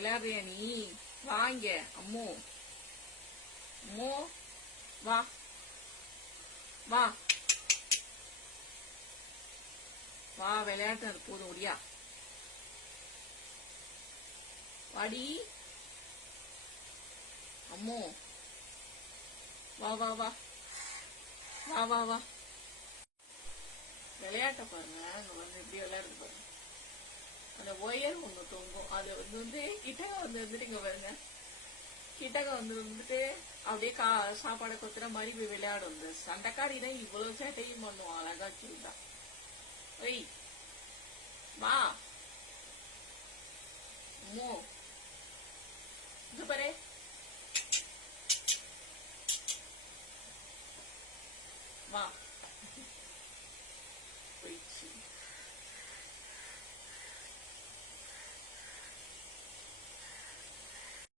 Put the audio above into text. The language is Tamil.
விளையாடுறியா நீ? வாங்க அம்மோ அம்மோ வா வா வா விளையாட்டு போதும் ஒடியா வாடி அம்மோ வா வா வா வா வா வா விளையாட்ட பாருங்க. அங்க வந்து எப்படி விளையாடுறது பாருங்க. அந்த ஒயர் ஒண்ணு தொங்கும், அது வந்து கிட்டக வந்துட்டு இங்க பாருங்க, கிட்டக வந்துட்டு அப்படியே சாப்பாடை கொத்துற மாதிரி போய் விளையாடும். இந்த சண்டைக்காரி தான் இவ்வளவு சேட்டையும் பண்ணுவோம். அழகா கியூட்டா. ஒய் வா அம்மோ